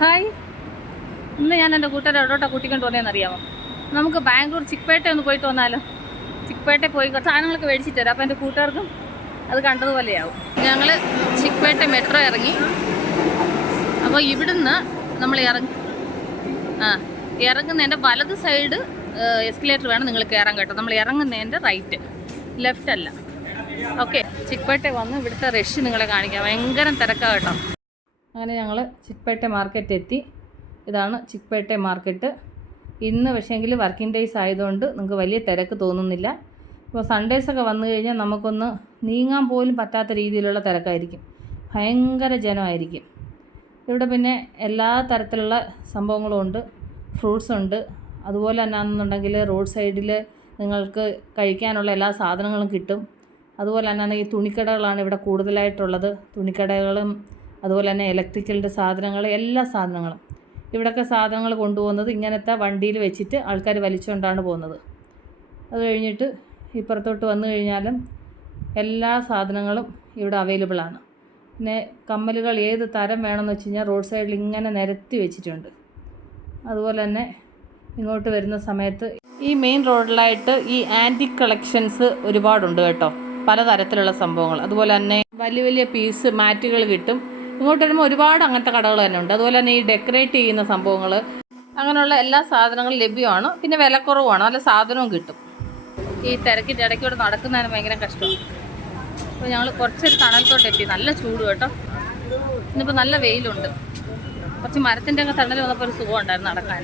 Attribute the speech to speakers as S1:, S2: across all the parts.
S1: Hi ഇന്ന് ഞാൻ എന്റെ കൂട്ടുകാരെ എവിടോട്ടാണ് കൂട്ടിക്കൊണ്ട് വന്നതെന്ന് അറിയാമോ നമുക്ക് ബാംഗ്ലൂർ ചിക്പേട്ട ഒന്ന് പോയിട്ട് വന്നാലോ? ചിക്പേട്ട പോയി കുറച്ച് സാധനങ്ങളൊക്കെ മേടിച്ചിട്ട് വരാം. അപ്പോൾ എന്റെ കൂട്ടുകാർക്കും അത് കണ്ടതുപോലെയാവും. ഞങ്ങൾ ചിക്പേട്ട മെട്രോ ഇറങ്ങി. അപ്പോൾ ഇവിടുന്ന് നമ്മൾ ഇറങ്ങി. ആ ഇറങ്ങുന്നതിന്റെ വലത് സൈഡ് എസ്കലേറ്റർ വേണം നിങ്ങൾ കയറാൻ കേട്ടോ. നമ്മൾ ഇറങ്ങുന്നതിന്റെ റൈറ്റ് ലെഫ്റ്റ് അല്ല. ഓക്കെ ചിക്പേട്ട വന്ന് ഇവിടുത്തെ റഷ് നിങ്ങളെ കാണിക്കാം. ഭയങ്കര തിരക്കാണ് കേട്ടോ. അങ്ങനെ ഞങ്ങൾ ചിക്പേട്ട മാർക്കറ്റ് എത്തി ഇതാണ് ചിക്പേട്ട മാർക്കറ്റ്. ഇന്ന് പക്ഷേങ്കിൽ വർക്കിംഗ് ഡേയ്സ് ആയതുകൊണ്ട് നിങ്ങൾക്ക് വലിയ തിരക്ക് തോന്നുന്നില്ല. ഇപ്പോൾ സൺഡേസൊക്കെ വന്നു കഴിഞ്ഞാൽ നമുക്കൊന്ന് നീങ്ങാൻ പോലും പറ്റാത്ത രീതിയിലുള്ള തിരക്കായിരിക്കും. ഭയങ്കര ജനമായിരിക്കും. ഇവിടെ പിന്നെ എല്ലാ തരത്തിലുള്ള സംഭവങ്ങളും ഉണ്ട് ഫ്രൂട്ട്സ് ഉണ്ട്. അതുപോലെ തന്നെ ആണെന്നുണ്ടെങ്കിൽ റോഡ് സൈഡിൽ നിങ്ങൾക്ക് കഴിക്കാനുള്ള എല്ലാ സാധനങ്ങളും കിട്ടും. അതുപോലെ തന്നെ ഈ തുണിക്കടകളാണ് ഇവിടെ കൂടുതലായിട്ടുള്ളത്. തുണിക്കടകളും അതുപോലെ തന്നെ ഇലക്ട്രിക്കലിന്റെ സാധനങ്ങൾ എല്ലാ സാധനങ്ങളും. ഇവിടൊക്കെ സാധനങ്ങൾ കൊണ്ടുപോകുന്നത് ഇങ്ങനത്തെ വണ്ടിയിൽ വെച്ചിട്ട് ആൾക്കാർ വലിച്ചുകൊണ്ടാണ് പോകുന്നത്. അത് കഴിഞ്ഞിട്ട് ഇപ്പുറത്തോട്ട് വന്നു കഴിഞ്ഞാലും എല്ലാ സാധനങ്ങളും ഇവിടെ അവൈലബിൾ ആണ്. പിന്നെ കമ്മലുകൾ ഏത് തരം വേണമെന്ന് വെച്ച് കഴിഞ്ഞാൽ റോഡ് സൈഡിൽ ഇങ്ങനെ നിരത്തി വെച്ചിട്ടുണ്ട്. അതുപോലെ തന്നെ ഇങ്ങോട്ട് വരുന്ന സമയത്ത് ഈ മെയിൻ റോഡിലായിട്ട് ഈ ആന്റിക് കളക്ഷൻസ് ഒരുപാടുണ്ട് കേട്ടോ. പലതരത്തിലുള്ള സംഭവങ്ങൾ. അതുപോലെ തന്നെ വലിയ വലിയ പീസ് മാറ്റുകൾ കിട്ടും. ഇങ്ങോട്ട് വരുമ്പോൾ ഒരുപാട് അങ്ങനത്തെ കടകൾ തന്നെ ഉണ്ട്. അതുപോലെ തന്നെ ഈ ഡെക്കറേറ്റ് ചെയ്യുന്ന സംഭവങ്ങൾ അങ്ങനെയുള്ള എല്ലാ സാധനങ്ങളും ലഭ്യമാണ്. പിന്നെ വിലക്കുറവുമാണ്. നല്ല സാധനവും കിട്ടും. ഈ തിരക്കിന്റെ ഇടയ്ക്കൂടെ നടക്കുന്നതിന് ഭയങ്കര കഷ്ടമാണ്. അപ്പോൾ ഞങ്ങൾ കുറച്ചൊരു തണലത്തോട്ട് എത്തി. നല്ല ചൂട് കേട്ടോ. ഇന്നിപ്പോൾ നല്ല വെയിലുണ്ട്. കുറച്ച് മരത്തിന്റെ ഒക്കെ തണൽ വന്നപ്പോൾ ഒരു സുഖം ഉണ്ടായിരുന്നു നടക്കാൻ.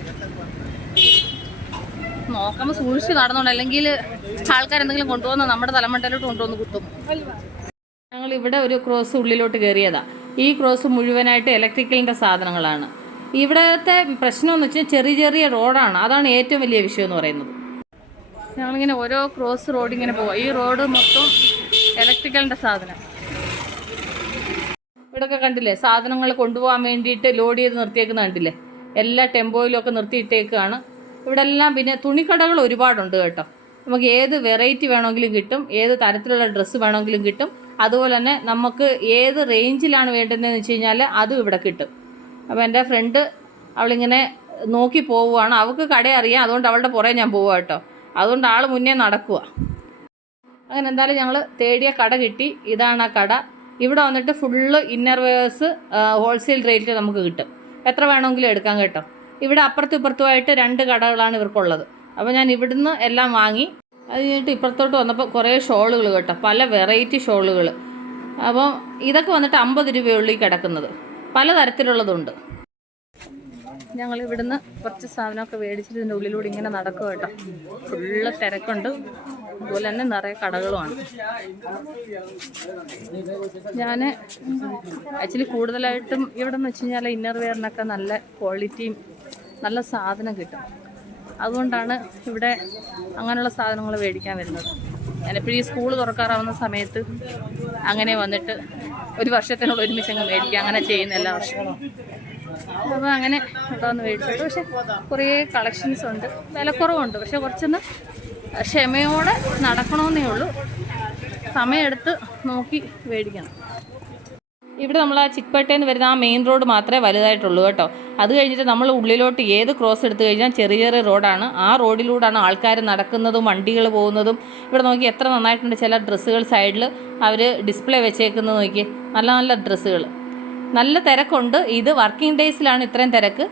S1: നോക്കുമ്പോൾ സൂക്ഷിച്ച് നടന്നോണ്ട് അല്ലെങ്കിൽ ആൾക്കാർ എന്തെങ്കിലും കൊണ്ടുപോകുന്ന നമ്മുടെ തലമണ്ടയിലോട്ട് കൊണ്ടുവന്ന് കുത്തും. ഞങ്ങൾ ഇവിടെ ഒരു ക്രോസ് ഉള്ളിലോട്ട് കയറിയതാ. ഈ ക്രോസ് മുഴുവനായിട്ട് ഇലക്ട്രിക്കലിന്റെ സാധനങ്ങളാണ്. ഇവിടത്തെ പ്രശ്നം എന്ന് വെച്ചാൽ ചെറിയ ചെറിയ റോഡാണ്. അതാണ് ഏറ്റവും വലിയ വിഷയം എന്ന് പറയുന്നത്. ഞങ്ങളിങ്ങനെ ഓരോ ക്രോസ് റോഡ് ഇങ്ങനെ പോവാം. ഈ റോഡ് മൊത്തം ഇലക്ട്രിക്കലിന്റെ സാധനം. ഇവിടെയൊക്കെ കണ്ടില്ലേ? സാധനങ്ങൾ കൊണ്ടുപോകാൻ വേണ്ടിയിട്ട് ലോഡ് ചെയ്ത് നിർത്തിയേക്കുന്ന കണ്ടില്ലേ? എല്ലാ ടെമ്പോയിലും ഒക്കെ നിർത്തിയിട്ടേക്കാണ്. ഇവിടെ എല്ലാം പിന്നെ തുണിക്കടകൾ ഒരുപാടുണ്ട് കേട്ടോ. നമുക്ക് ഏത് വെറൈറ്റി വേണമെങ്കിലും കിട്ടും. ഏത് തരത്തിലുള്ള ഡ്രസ്സ് വേണമെങ്കിലും കിട്ടും. അതുപോലെ തന്നെ നമുക്ക് ഏത് റേഞ്ചിലാണ് വേണ്ടതെന്ന് വെച്ച് കഴിഞ്ഞാൽ അതും ഇവിടെ കിട്ടും. അപ്പോൾ എന്റെ ഫ്രണ്ട് അവളിങ്ങനെ നോക്കി പോവുകയാണ് അവൾക്ക് കട അറിയാം. അതുകൊണ്ട് അവളുടെ പുറകെ ഞാൻ പോവുക കേട്ടോ. അതുകൊണ്ട് ആൾ മുന്നേ നടക്കുക അങ്ങനെ എന്തായാലും ഞങ്ങൾ തേടിയ കട കിട്ടി. ഇതാണ് ആ കട. ഇവിടെ വന്നിട്ട് ഫുള്ള് ഇന്നർ വെയേഴ്സ് ഹോൾസെയിൽ റേറ്റിൽ നമുക്ക് കിട്ടും. എത്ര വേണമെങ്കിലും എടുക്കാൻ കേട്ടോ. ഇവിടെ അപ്പുറത്തും ഇപ്പുറത്തുമായിട്ട് രണ്ട് കടകളാണ് ഇവർക്കുള്ളത്. അപ്പോൾ ഞാൻ ഇവിടുന്ന് എല്ലാം വാങ്ങി അത് കഴിഞ്ഞിട്ട് ഇപ്പുറത്തോട്ട് വന്നപ്പോൾ കുറേ ഷോളുകൾ കേട്ടോ പല വെറൈറ്റി ഷോളുകൾ അപ്പോൾ ഇതൊക്കെ വന്നിട്ട് അമ്പത് രൂപയുള്ളിൽ കിടക്കുന്നത്. പലതരത്തിലുള്ളതുണ്ട്. ഞങ്ങൾ ഇവിടുന്ന് കുറച്ച് സാധനമൊക്കെ മേടിച്ചിട്ട് ഇതിന്റെ ഉള്ളിലൂടെ ഇങ്ങനെ നടക്കും കേട്ടോ. ഫുള്ള് തിരക്കുണ്ട്. അതുപോലെ തന്നെ നിറയെ കടകളുമാണ്. ഞാൻ ആക്ച്വലി കൂടുതലായിട്ടും ഇവിടെ നിന്ന് വെച്ച് കഴിഞ്ഞാൽ ഇന്നർ വെയറിനൊക്കെ നല്ല ക്വാളിറ്റിയും നല്ല സാധനം കിട്ടും. അതുകൊണ്ടാണ് ഇവിടെ അങ്ങനെയുള്ള സാധനങ്ങൾ മേടിക്കാൻ വരുന്നത്. ഞാനിപ്പോഴും ഈ സ്കൂൾ തുറക്കാറാവുന്ന സമയത്ത് അങ്ങനെ വന്നിട്ട് ഒരു വർഷത്തിനുള്ള ഒരുമിച്ച് അങ്ങ് മേടിക്കുക. അങ്ങനെ ചെയ്യുന്ന എല്ലാ വർഷങ്ങളും അപ്പോൾ അങ്ങനെ ഇവിടെ വന്ന് മേടിച്ചിട്ട് പക്ഷെ കുറേ കളക്ഷൻസ് ഉണ്ട്. വിലക്കുറവുണ്ട്. പക്ഷെ കുറച്ചൊന്ന് ക്ഷമയോടെ നടക്കണമെന്നേ ഉള്ളൂ. സമയമെടുത്ത് നോക്കി മേടിക്കണം. ഇവിടെ നമ്മൾ ആ ചിക്പേട്ടയിൽ നിന്ന് വരുന്ന ആ മെയിൻ റോഡ് മാത്രമേ വലുതായിട്ടുള്ളൂ കേട്ടോ. അത് കഴിഞ്ഞിട്ട് നമ്മൾ ഉള്ളിലോട്ട് ഏത് ക്രോസ് എടുത്തു കഴിഞ്ഞാൽ ചെറിയ ചെറിയ റോഡാണ് ആ റോഡിലൂടെയാണ് ആൾക്കാർ നടക്കുന്നതും വണ്ടികൾ പോകുന്നതും. ഇവിടെ നോക്കി എത്ര നന്നായിട്ടുണ്ട് ചില ഡ്രസ്സുകൾ സൈഡിൽ അവർ ഡിസ്പ്ലേ വെച്ചേക്കുന്നത് നോക്കി നല്ല നല്ല ഡ്രസ്സുകൾ നല്ല തിരക്കുണ്ട്. ഇത് വർക്കിംഗ് ഡേയ്സിലാണ് ഇത്രയും തിരക്ക്.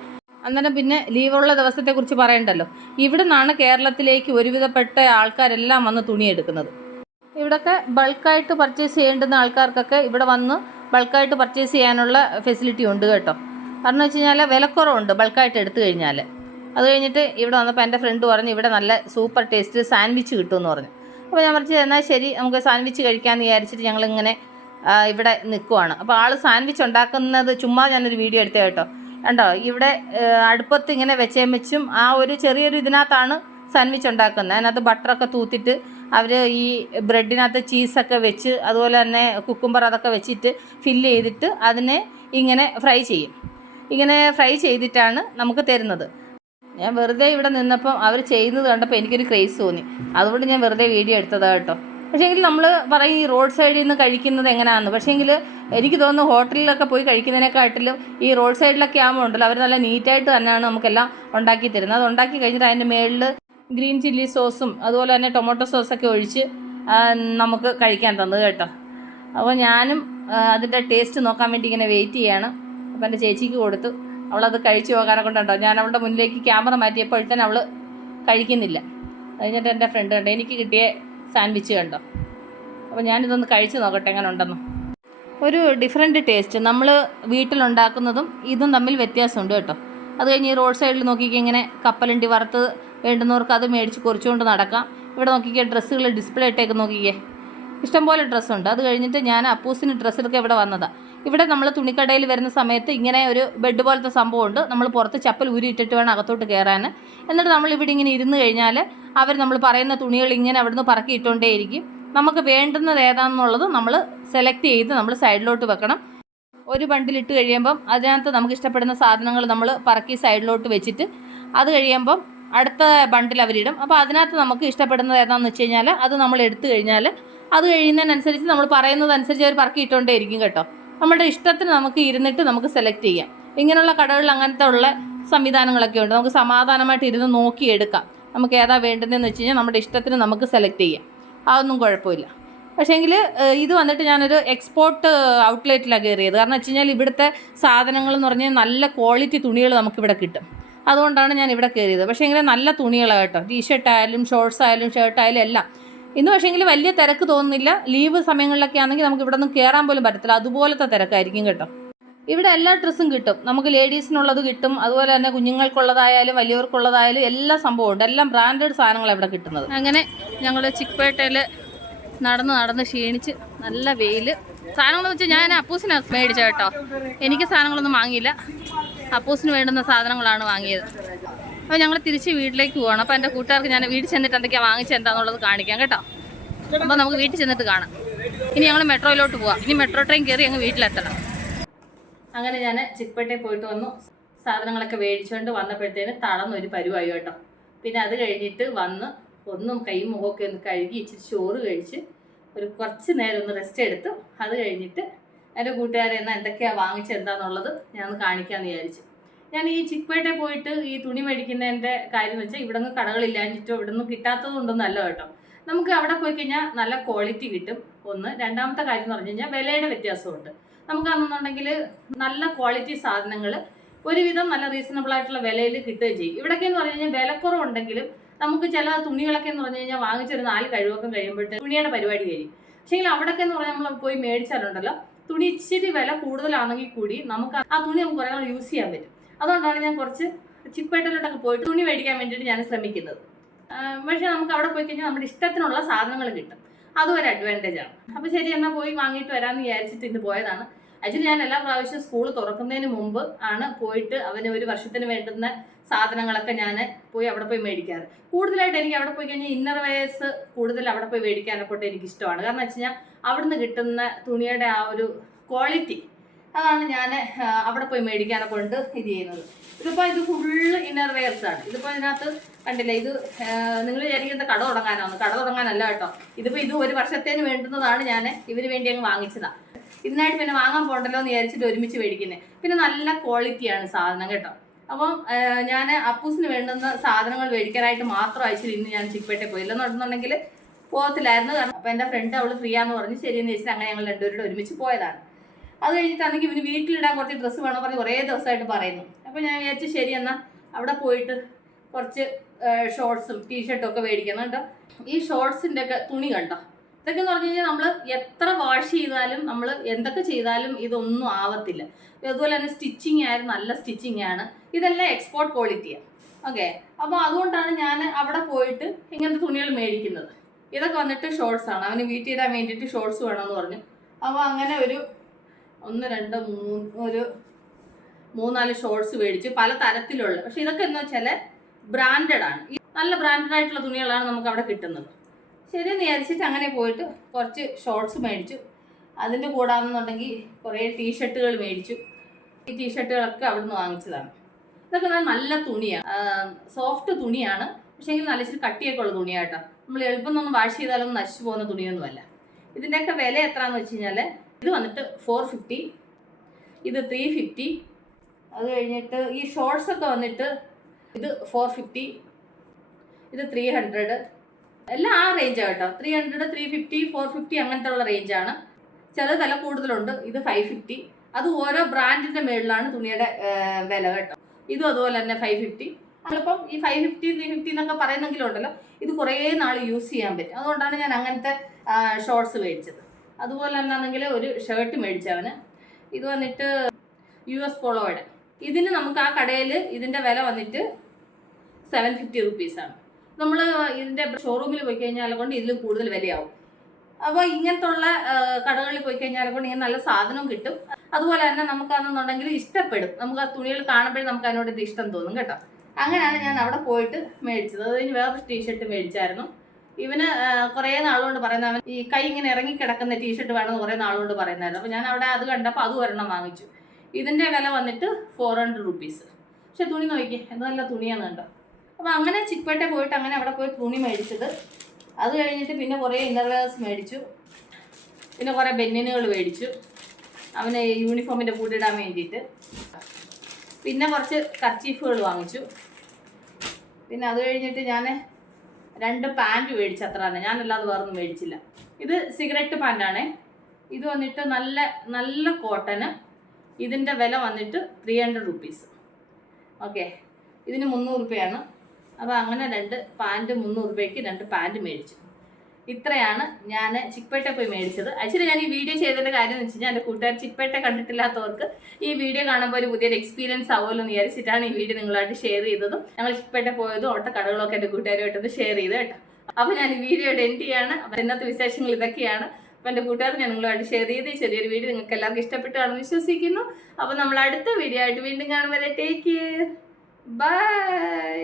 S1: അന്നേരം പിന്നെ ലീവുള്ള ദിവസത്തെക്കുറിച്ച് പറയണ്ടല്ലോ. ഇവിടെ നിന്നാണ് കേരളത്തിലേക്ക് ഒരുവിധപ്പെട്ട ആൾക്കാരെല്ലാം വന്ന് തുണിയെടുക്കുന്നത്. ഇവിടൊക്കെ ബൾക്കായിട്ട് പർച്ചേസ് ചെയ്യേണ്ടുന്ന ആൾക്കാർക്കൊക്കെ ഇവിടെ വന്ന് ബൾക്കായിട്ട് പർച്ചേസ് ചെയ്യാനുള്ള ഫെസിലിറ്റി ഉണ്ട് കേട്ടോ. കാരണം വെച്ച് കഴിഞ്ഞാൽ വിലക്കുറവുണ്ട് ബൾക്കായിട്ട് എടുത്തു കഴിഞ്ഞാൽ അത് കഴിഞ്ഞിട്ട് ഇവിടെ വന്നപ്പോൾ എന്റെ ഫ്രണ്ട് പറഞ്ഞു ഇവിടെ നല്ല സൂപ്പർ ടേസ്റ്റ് സാൻഡ്വിച്ച് കിട്ടുമെന്ന് പറഞ്ഞു. അപ്പോൾ ഞാൻ പറഞ്ഞു എന്നാൽ ശരി നമുക്ക് സാൻഡ്വിച്ച് കഴിക്കാമെന്ന് വിചാരിച്ചിട്ട് ഞങ്ങളിങ്ങനെ ഇവിടെ നിൽക്കുവാണ് അപ്പോൾ ആൾ സാൻഡ്വിച്ച് ഉണ്ടാക്കുന്നത് ചുമ്മാ ഞാനൊരു വീഡിയോ എടുത്തേ കേട്ടോ. കണ്ടോ? ഇവിടെ അടുപ്പത്ത് ഇങ്ങനെ വെച്ചേം വെച്ചും ആ ഒരു ചെറിയൊരു ഇതിനകത്താണ് സാൻഡ്വിച്ച് ഉണ്ടാക്കുന്നത്. അതിനകത്ത് ബട്ടറൊക്കെ തൂത്തിട്ട് അവർ ഈ ബ്രെഡിനകത്ത് ചീസൊക്കെ വെച്ച് അതുപോലെ തന്നെ കുക്കുംബർ അതൊക്കെ വെച്ചിട്ട് ഫില്ല് ചെയ്തിട്ട് അതിനെ ഇങ്ങനെ ഫ്രൈ ചെയ്യും. ഇങ്ങനെ ഫ്രൈ ചെയ്തിട്ടാണ് നമുക്ക് തരുന്നത്. ഞാൻ വെറുതെ ഇവിടെ നിന്നപ്പം അവർ ചെയ്യുന്നത് കണ്ടപ്പോൾ എനിക്കൊരു ക്രേസ് തോന്നി. അതുകൊണ്ട് ഞാൻ വെറുതെ വീഡിയോ എടുത്തതാണ് കേട്ടോ. പക്ഷേങ്കിൽ നമ്മൾ പറയും ഈ റോഡ് സൈഡിൽ നിന്ന് കഴിക്കുന്നത് എങ്ങനെയാണെന്ന് പക്ഷേങ്കിൽ എനിക്ക് തോന്നുന്നു ഹോട്ടലിലൊക്കെ പോയി കഴിക്കുന്നതിനെക്കാട്ടിലും ഈ റോഡ് സൈഡിലൊക്കെ ആകുമ്പോൾ ഉണ്ടല്ലോ അവർ നല്ല നീറ്റായിട്ട് തന്നെയാണ് നമുക്കെല്ലാം ഉണ്ടാക്കി തരുന്നത്. അത് ഉണ്ടാക്കി കഴിഞ്ഞിട്ട് അതിന്റെ മേളിൽ ഗ്രീൻ ചില്ലി സോസും അതുപോലെ തന്നെ ടൊമാറ്റോ സോസൊക്കെ ഒഴിച്ച് നമുക്ക് കഴിക്കാൻ തന്നത് കേട്ടോ. അപ്പോൾ ഞാനും അതിന്റെ ടേസ്റ്റ് നോക്കാൻ വേണ്ടി ഇങ്ങനെ വെയിറ്റ് ചെയ്യാണ്. അപ്പോൾ എന്റെ ചേച്ചിക്ക് കൊടുത്തു. അവളത് കഴിച്ചു പോകാനെ കൊണ്ടുണ്ടോ ഞാൻ അവളുടെ മുന്നിലേക്ക് ക്യാമറ മാറ്റിയപ്പോഴത്തേനും അവൾ കഴിക്കുന്നില്ല. കഴിഞ്ഞിട്ട് എന്റെ ഫ്രണ്ട് കണ്ടോ. എനിക്ക് കിട്ടിയ സാൻഡ്വിച്ച് കണ്ടോ. അപ്പോൾ ഞാനിതൊന്ന് കഴിച്ച് നോക്കട്ടെ എങ്ങനെ ഉണ്ടെന്ന് ഒരു ഡിഫറെന്റ് ടേസ്റ്റ് നമ്മൾ വീട്ടിലുണ്ടാക്കുന്നതും ഇതും തമ്മിൽ വ്യത്യാസമുണ്ട് കേട്ടോ. അത് കഴിഞ്ഞ് ഈ റോഡ് സൈഡിൽ നോക്കിക്കുക ഇങ്ങനെ കപ്പലണ്ടി വറുത്ത് വേണ്ടുന്നവർക്ക് അത് മേടിച്ച് കുറിച്ചുകൊണ്ട് നടക്കാം. ഇവിടെ നോക്കിക്കുക ഡ്രസ്സുകൾ ഡിസ്പ്ലേ ഇട്ടേക്ക് നോക്കിക്കേ. ഇഷ്ടംപോലെ ഡ്രസ്സുണ്ട്. അത് കഴിഞ്ഞിട്ട് ഞാൻ അപ്പൂസിന് ഡ്രസ്സ് ഇവിടെ വന്നതാണ് ഇവിടെ നമ്മൾ തുണിക്കടയിൽ വരുന്ന സമയത്ത് ഇങ്ങനെ ഒരു ബെഡ് പോലത്തെ സംഭവമുണ്ട്. നമ്മൾ പുറത്ത് ചപ്പൽ ഊരിയിട്ടിട്ട് വേണം അകത്തോട്ട് കയറാൻ എന്നിട്ട് നമ്മൾ ഇവിടെ ഇങ്ങനെ ഇരുന്ന് കഴിഞ്ഞാൽ അവർ നമ്മൾ പറയുന്ന തുണികൾ ഇങ്ങനെ അവിടുന്ന് പറക്കി ഇട്ടുകൊണ്ടേയിരിക്കും നമുക്ക് വേണ്ടുന്നത് ഏതാണെന്നുള്ളത് നമ്മൾ സെലക്ട് ചെയ്ത് നമ്മൾ സൈഡിലോട്ട് വെക്കണം. ഒരു ബണ്ടിലിട്ട് കഴിയുമ്പം അതിനകത്ത് നമുക്ക് ഇഷ്ടപ്പെടുന്ന സാധനങ്ങൾ നമ്മൾ പറക്കി സൈഡിലോട്ട് വെച്ചിട്ട് അത് കഴിയുമ്പം അടുത്ത ബണ്ടിൽ അവരിടും അപ്പോൾ അതിനകത്ത് നമുക്ക് ഇഷ്ടപ്പെടുന്നത് ഏതാണെന്ന് വെച്ച് കഴിഞ്ഞാൽ അത് നമ്മൾ എടുത്തു കഴിഞ്ഞാൽ അത് കഴിയുന്നതിനനുസരിച്ച് നമ്മൾ പറയുന്നതനുസരിച്ച് അവർ പറക്കി ഇട്ടുകൊണ്ടേ ഇരിക്കും കേട്ടോ. നമ്മുടെ ഇഷ്ടത്തിന് നമുക്ക് ഇരുന്നിട്ട് നമുക്ക് സെലക്ട് ചെയ്യാം. ഇങ്ങനെയുള്ള കടകളിൽ അങ്ങനത്തെ ഉള്ള സംവിധാനങ്ങളൊക്കെ ഉണ്ട്. നമുക്ക് സമാധാനമായിട്ട് ഇരുന്ന് നോക്കിയെടുക്കാം നമുക്ക് ഏതാ വേണ്ടതെന്ന് വെച്ച് കഴിഞ്ഞാൽ നമ്മുടെ ഇഷ്ടത്തിന് നമുക്ക് സെലക്ട് ചെയ്യാം. അതൊന്നും കുഴപ്പമില്ല. പക്ഷേങ്കിൽ ഇത് വന്നിട്ട് ഞാനൊരു എക്സ്പോർട്ട് ഔട്ട്ലെറ്റിലാണ് കയറിയത് കാരണം വെച്ച് കഴിഞ്ഞാൽ ഇവിടുത്തെ സാധനങ്ങൾ എന്ന് പറഞ്ഞാൽ നല്ല ക്വാളിറ്റി തുണികൾ നമുക്കിവിടെ കിട്ടും. അതുകൊണ്ടാണ് ഞാൻ ഇവിടെ കയറിയത് പക്ഷേ എങ്കിൽ നല്ല തുണികളാണ് കേട്ടോ. ടീഷർട്ട് ആയാലും ഷോർട്സ് ആയാലും ഷർട്ട് ആയാലും എല്ലാം. ഇന്ന് പക്ഷേങ്കിൽ വലിയ തിരക്ക് തോന്നുന്നില്ല. ലീവ് സമയങ്ങളിലൊക്കെ ആണെങ്കിൽ നമുക്ക് ഇവിടെ ഒന്നും കയറാൻ പോലും പറ്റത്തില്ല. അതുപോലത്തെ തിരക്കായിരിക്കും കേട്ടോ. ഇവിടെ എല്ലാ ഡ്രസ്സും കിട്ടും. നമുക്ക് ലേഡീസിനുള്ളത് കിട്ടും. അതുപോലെ തന്നെ കുഞ്ഞുങ്ങൾക്കുള്ളതായാലും വലിയവർക്കുള്ളതായാലും എല്ലാ സംഭവവും ഉണ്ട്. എല്ലാം ബ്രാൻഡഡ് സാധനങ്ങളാണ് ഇവിടെ കിട്ടുന്നത്. അങ്ങനെ ഞങ്ങൾ ചിക്പേട്ടയിൽ നടന്ന് നടന്ന് ക്ഷീണിച്ച് നല്ല വെയിൽ സാധനങ്ങളെന്ന് വെച്ചാൽ ഞാൻ അപ്പൂസിന് മേടിച്ച കേട്ടോ. എനിക്ക് സാധനങ്ങളൊന്നും വാങ്ങിയില്ല. അപ്പൂസിന് വേണ്ടുന്ന സാധനങ്ങളാണ് വാങ്ങിയത്. അപ്പോൾ ഞങ്ങൾ തിരിച്ച് വീട്ടിലേക്ക് പോകണം അപ്പോൾ എന്റെ കൂട്ടുകാർക്ക് ഞാൻ വീട്ടിൽ ചെന്നിട്ട് എന്തൊക്കെയാണ് വാങ്ങിച്ചത് എന്താണെന്നുള്ളത് കാണിക്കാം കേട്ടോ. അപ്പോൾ നമുക്ക് വീട്ടിൽ ചെന്നിട്ട് കാണാം. ഇനി ഞങ്ങൾ മെട്രോയിലോട്ട് പോവാം. ഇനി മെട്രോ ട്രെയിൻ കയറി അങ്ങ് വീട്ടിലെത്തണം. അങ്ങനെ ഞാൻ ചിക്പേട്ടയിൽ പോയിട്ട് വന്നു. സാധനങ്ങളൊക്കെ മേടിച്ചുകൊണ്ട് വന്നപ്പോഴത്തേന് തളർന്നൊരു പരുവായി കേട്ടോ. പിന്നെ അത് കഴിഞ്ഞിട്ട് വന്ന് ഒന്നും കൈ മുഖമൊക്കെ ഒന്ന് കഴുകി ഇച്ചിരി ചോറ് കഴിച്ച് ഒരു കുറച്ച് നേരം ഒന്ന് റെസ്റ്റ് എടുത്തു. അത് കഴിഞ്ഞിട്ട് എന്റെ കൂട്ടുകാരെ എന്നാൽ എന്തൊക്കെയാണ് വാങ്ങിച്ചത് എന്താണെന്നുള്ളത് ഞാൻ ഒന്ന് കാണിക്കാമെന്ന് വിചാരിച്ചു. ഞാൻ ഈ ചിക്പേട്ടയിൽ പോയിട്ട് ഈ തുണി മേടിക്കുന്നതിന്റെ കാര്യം വെച്ചാൽ ഇവിടെ നിന്ന് കടകളില്ലാഞ്ഞിട്ടോ ഇവിടെ നിന്ന് കിട്ടാത്തത് കൊണ്ടൊന്നും അല്ല കേട്ടോ. നമുക്ക് അവിടെ പോയി കഴിഞ്ഞാൽ നല്ല ക്വാളിറ്റി കിട്ടും. ഒന്ന്. രണ്ടാമത്തെ കാര്യം എന്ന് പറഞ്ഞു കഴിഞ്ഞാൽ വിലയുടെ വ്യത്യാസമുണ്ട്. നമുക്കാണെന്നുണ്ടെങ്കിൽ നല്ല ക്വാളിറ്റി സാധനങ്ങൾ ഒരുവിധം നല്ല റീസണബിൾ ആയിട്ടുള്ള വിലയിൽ കിട്ടുകയും ചെയ്യും. ഇവിടെയൊക്കെ എന്ന് പറഞ്ഞു കഴിഞ്ഞാൽ വിലക്കുറവുണ്ടെങ്കിലും നമുക്ക് ചില തുണികളൊക്കെ എന്ന് പറഞ്ഞു കഴിഞ്ഞാൽ വാങ്ങിച്ചൊരു നാല് കഴിവൊക്കെ കഴിയുമ്പോഴത്തെ തുണിയുടെ പരിപാടി കഴിയും പക്ഷേ അവിടെയൊക്കെ എന്ന് പറഞ്ഞാൽ നമ്മൾ പോയി മേടിച്ചാലുണ്ടല്ലോ തുണി ഇച്ചിരി വില കൂടുതലാണെങ്കിൽ കൂടി നമുക്ക് ആ തുണി നമുക്ക് കുറേ നാൾ യൂസ് ചെയ്യാൻ പറ്റും. അതുകൊണ്ടാണ് ഞാൻ കുറച്ച് ചിപ്പേട്ടലോട്ടൊക്കെ പോയിട്ട് തുണി മേടിക്കാൻ വേണ്ടിയിട്ട് ഞാൻ ശ്രമിക്കുന്നത്. പക്ഷേ നമുക്ക് അവിടെ പോയി കഴിഞ്ഞാൽ നമ്മുടെ ഇഷ്ടത്തിനുള്ള സാധനങ്ങൾ കിട്ടും. അതും ഒരു അഡ്വാന്റേജ് ആണ്. അപ്പോൾ ശരി എന്നാൽ പോയി വാങ്ങിയിട്ട് വരാമെന്ന് വിചാരിച്ചിട്ട് ഇന്ന് പോയതാണ്. ആക്ച്വലി ഞാൻ എല്ലാ പ്രാവശ്യവും സ്കൂൾ തുറക്കുന്നതിന് മുമ്പ് ആണ് പോയിട്ട് അവന് ഒരു വർഷത്തിന് വേണ്ടുന്ന സാധനങ്ങളൊക്കെ ഞാൻ പോയി അവിടെ പോയി മേടിക്കാറ്. കൂടുതലായിട്ട് എനിക്ക് അവിടെ പോയി കഴിഞ്ഞാൽ ഇന്നർ വെയേഴ്സ് കൂടുതൽ അവിടെ പോയി മേടിക്കാനൊക്കെ എനിക്ക് ഇഷ്ടമാണ് കാരണം വെച്ച് കഴിഞ്ഞാൽ അവിടുന്ന് കിട്ടുന്ന തുണിയുടെ ആ ഒരു ക്വാളിറ്റി അതാണ് ഞാൻ അവിടെ പോയി മേടിക്കാനെ കൊണ്ട് ഇത് ചെയ്യുന്നത്. ഇതിപ്പോൾ ഇത് ഫുള്ള് ഇന്നർ വെയർസ് ആണ്. ഇതിപ്പോൾ ഇതിനകത്ത് കണ്ടില്ല ഇത് നിങ്ങൾ വിചാരിക്കുന്നത് കട തുടങ്ങാനാണ് കട തുടങ്ങാനല്ല കേട്ടോ. ഇതിപ്പോൾ ഇത് ഒരു വർഷത്തേന് വേണ്ടുന്നതാണ് ഞാൻ ഇവന് വേണ്ടി അങ്ങ് വാങ്ങിച്ചതാണ് ഇതിനായിട്ട് പിന്നെ വാങ്ങാൻ പോകണ്ടല്ലോ എന്ന് വിചാരിച്ചിട്ട് ഒരുമിച്ച് മേടിക്കുന്നത് പിന്നെ നല്ല ക്വാളിറ്റിയാണ് സാധനം കേട്ടോ. അപ്പം ഞാൻ അപ്പൂസിന് വേണ്ടുന്ന സാധനങ്ങൾ മേടിക്കാനായിട്ട് മാത്രം അയച്ചു ഇന്ന് ഞാൻ ചിക്പേട്ടെ പോയില്ലെന്ന് പറഞ്ഞിട്ടുണ്ടെങ്കിൽ പോകത്തില്ലായിരുന്നു. കാരണം അപ്പം എന്റെ ഫ്രണ്ട് അവൾ ഫ്രീ ആന്ന് പറഞ്ഞ്. ശരിയെന്ന് ചോദിച്ചാൽ അങ്ങനെ ഞങ്ങൾ രണ്ടുപേരുടെ ഒരുമിച്ച് പോയതാണ്. അത് കഴിഞ്ഞിട്ടാണെങ്കിൽ ഇവന് വീട്ടിലിടാൻ കുറച്ച് ഡ്രസ്സ് വേണം പറഞ്ഞ് കുറേ ദിവസമായിട്ട് പറയുന്നു. അപ്പോൾ ഞാൻ വിചാരിച്ചു ശരി അവിടെ പോയിട്ട് കുറച്ച് ഷോർട്സും ടീഷർട്ടും ഒക്കെ മേടിക്കണം കേട്ടോ ഈ ഷോർട്സിന്റെ ഒക്കെ തുണി കണ്ടോ? ഇതൊക്കെ എന്ന് പറഞ്ഞു കഴിഞ്ഞാൽ നമ്മൾ എത്ര വാഷ് ചെയ്താലും നമ്മൾ എന്തൊക്കെ ചെയ്താലും ഇതൊന്നും ആവത്തില്ല. അതുപോലെ തന്നെ സ്റ്റിച്ചിങ് ആയാലും നല്ല സ്റ്റിച്ചിങ് ആണ്. ഇതെല്ലാം എക്സ്പോർട്ട് ക്വാളിറ്റിയാണ് ഓക്കെ അപ്പോൾ അതുകൊണ്ടാണ് ഞാൻ അവിടെ പോയിട്ട് ഇങ്ങനത്തെ തുണികൾ മേടിക്കുന്നത്. ഇതൊക്കെ വന്നിട്ട് ഷോർട്സ് ആണ്. അവന് വീട്ടിൽ ഇടാൻ വേണ്ടിയിട്ട് ഷോർട്സ് വേണമെന്ന് പറഞ്ഞു. അപ്പോൾ അങ്ങനെ ഒരു ഒന്ന് രണ്ട് മൂന്ന് ഒരു മൂന്നാൽ ഷോർട്സ് മേടിച്ചു. പല തരത്തിലുള്ള. പക്ഷെ ഇതൊക്കെ എന്ന് വെച്ചാൽ ബ്രാൻഡഡ് ആണ്. നല്ല ബ്രാൻഡഡ് ആയിട്ടുള്ള തുണികളാണ് നമുക്ക് അവിടെ കിട്ടുന്നത്. ശരി വിചാരിച്ചിട്ട് അങ്ങനെ പോയിട്ട് കുറച്ച് ഷോർട്സ് മേടിച്ചു. അതിന്റെ കൂടാണെന്നുണ്ടെങ്കിൽ കുറേ ടീഷർട്ടുകൾ മേടിച്ചു. ഈ ടീഷർട്ടുകളൊക്കെ അവിടെ നിന്ന് വാങ്ങിച്ചതാണ്. ഇതൊക്കെ നല്ല- തുണിയാണ് സോഫ്റ്റ് തുണിയാണ്. പക്ഷേ എങ്കിൽ നല്ല ഇച്ചിരി കട്ടിയൊക്കെ ഉള്ള തുണിയാട്ടോ നമ്മൾ എളുപ്പം ഒന്ന് വാഷ് ചെയ്താലൊന്നും നശിച്ചു പോകുന്ന തുണിയൊന്നുമല്ല. ഇതിന്റെയൊക്കെ വില എത്രയാണെന്ന് വെച്ച് കഴിഞ്ഞാൽ ഇത് വന്നിട്ട് ഫോർ ഫിഫ്റ്റി ഇത് ത്രീ ഫിഫ്റ്റി അത് കഴിഞ്ഞിട്ട് ഈ ഷോർട്സ് ഒക്കെ വന്നിട്ട് ഇത് ഫോർ ഫിഫ്റ്റി ഇത് ത്രീ ഹൺഡ്രഡ് എല്ലാം ആ റേഞ്ചാണ് കേട്ടോ. Three hundred three fifty four fifty അങ്ങനത്തെ ഉള്ള റേഞ്ചാണ് ചിലത് വില കൂടുതലുണ്ട്. ഇത് ഫൈവ് ഫിഫ്റ്റി അത് ഓരോ ബ്രാൻഡിന്റെ മേളിലാണ് തുണിയുടെ വില കേട്ടോ. ഇതും അതുപോലെ തന്നെ ഫൈവ് ഫിഫ്റ്റി ചിലപ്പം ഈ ഫൈവ് ഫിഫ്റ്റി ത്രീ ഫിഫ്റ്റി എന്നൊക്കെ പറയുന്നെങ്കിലും ഉണ്ടല്ലോ ഇത് കുറേ നാൾ യൂസ് ചെയ്യാൻ പറ്റും. അതുകൊണ്ടാണ് ഞാൻ അങ്ങനത്തെ ഷോർട്സ് മേടിച്ചത്. അതുപോലെ തന്നെ ആണെങ്കിൽ ഒരു ഷർട്ട് മേടിച്ചവന് ഇത് വന്നിട്ട് യു എസ് പോളോയുടെ ഇതിന് നമുക്ക് ആ കടയിൽ ഇതിന്റെ വില വന്നിട്ട് സെവൻ ഫിഫ്റ്റി റുപ്പീസാണ് നമ്മൾ ഇതിന്റെ ഷോറൂമിൽ പോയി കഴിഞ്ഞാൽ കൊണ്ട് ഇതിൽ കൂടുതൽ വിലയാവും. അപ്പോൾ ഇങ്ങനത്തെ ഉള്ള കടകളിൽ പോയി കഴിഞ്ഞാൽ കൊണ്ട് ഇങ്ങനെ നല്ല സാധനവും കിട്ടും. അതുപോലെ തന്നെ നമുക്കതെന്നുണ്ടെങ്കിൽ ഇഷ്ടപ്പെടും. നമുക്ക് ആ തുണികൾ കാണുമ്പോഴേ നമുക്ക് അതിനോട് ഇത് ഇഷ്ടം തോന്നും കേട്ടോ. അങ്ങനെയാണ് ഞാൻ അവിടെ പോയിട്ട് മേടിച്ചത്. അത് കഴിഞ്ഞ് വേറൊരു ടീഷർട്ട് മേടിച്ചായിരുന്നു. ഇവന് കുറേ നാളുകൊണ്ട് പറയുന്ന അവൻ ഈ കൈ ഇങ്ങനെ ഇറങ്ങി കിടക്കുന്ന ടീഷർട്ട് വേണമെന്ന് കുറേ നാളുകൊണ്ട് പറയുന്നായിരുന്നു അപ്പോൾ ഞാൻ അവിടെ അത് കണ്ടപ്പോൾ അത് ഒരെണ്ണം വാങ്ങിച്ചു. ഇതിന്റെ വില വന്നിട്ട് ഫോർ ഹൺഡ്രഡ് റുപ്പീസ് പക്ഷെ തുണി നോക്കിയേ എന്ത് നല്ല തുണിയാണ് കണ്ടോ. അപ്പോൾ അങ്ങനെ ചിപ്പട്ടെ പോയിട്ട് അങ്ങനെ അവിടെ പോയി തുണി മേടിച്ചത്. അത് കഴിഞ്ഞിട്ട് പിന്നെ കുറേ ഇന്നർവേഴ്സ് മേടിച്ചു. പിന്നെ കുറേ ബെന്നിനുകൾ മേടിച്ചു. അവന് യൂണിഫോമിന്റെ കൂട്ടിടാൻ വേണ്ടിയിട്ട്. പിന്നെ കുറച്ച് കർച്ചീഫുകൾ വാങ്ങിച്ചു. പിന്നെ അത് കഴിഞ്ഞിട്ട് ഞാൻ രണ്ട് പാന്റ് മേടിച്ചു അത്ര തന്നെ ഞാനല്ലാതെ വേറൊന്നും മേടിച്ചില്ല. ഇത് സിഗരറ്റ് പാന്റാണ്. ഇത് വന്നിട്ട് നല്ല നല്ല കോട്ടന്. ഇതിന്റെ വില വന്നിട്ട് ത്രീ ഹൺഡ്രഡ് റുപ്പീസ് ഓക്കെ. ഇതിന് മുന്നൂറ് രൂപയാണ് അപ്പോൾ അങ്ങനെ രണ്ട് പാന്റ് മുന്നൂറ് രൂപയ്ക്ക് രണ്ട് പാന്റ് മേടിച്ചു. ഇത്രയാണ് ഞാൻ ചിക്പേട്ട പോയി മേടിച്ചത്. ആക്ച്വലി ഞാൻ ഈ വീഡിയോ ചെയ്തതിന്റെ കാര്യം എന്ന് വെച്ച് കഴിഞ്ഞാൽ എന്റെ കൂട്ടുകാർ ചിക്പേട്ട കണ്ടിട്ടില്ലാത്തവർക്ക് ഈ വീഡിയോ കാണുമ്പോൾ ഒരു പുതിയൊരു എക്സ്പീരിയൻസ് ആവുമല്ലോ എന്ന് വിചാരിച്ചിട്ടാണ് ഈ വീഡിയോ നിങ്ങളായിട്ട് ഷെയർ ചെയ്തതും. ഞങ്ങൾ ചിക്പേട്ട പോയത് ഓട്ട കടകളൊക്കെ എന്റെ കൂട്ടുകാരുമായിട്ടൊന്ന് ഷെയർ ചെയ്ത് കേട്ടോ. അപ്പോൾ ഞാൻ ഈ വീഡിയോ എൻഡ് ചെയ്യാണ്. അപ്പോൾ ഇന്നത്തെ വിശേഷങ്ങൾ ഇതൊക്കെയാണ്. അപ്പോൾ എന്റെ കൂട്ടുകാർ ഞാൻ നിങ്ങളുമായിട്ട് ഷെയർ ചെയ്ത് ചെറിയൊരു വീഡിയോ നിങ്ങൾക്ക് എല്ലാവർക്കും ഇഷ്ടപ്പെട്ടാണെന്ന് വിശ്വസിക്കുന്നു. അപ്പോൾ നമ്മൾ അടുത്ത വീഡിയോ ആയിട്ട് വീണ്ടും കാണുമ്പോൾ ടേക്ക് കെയർ ബൈ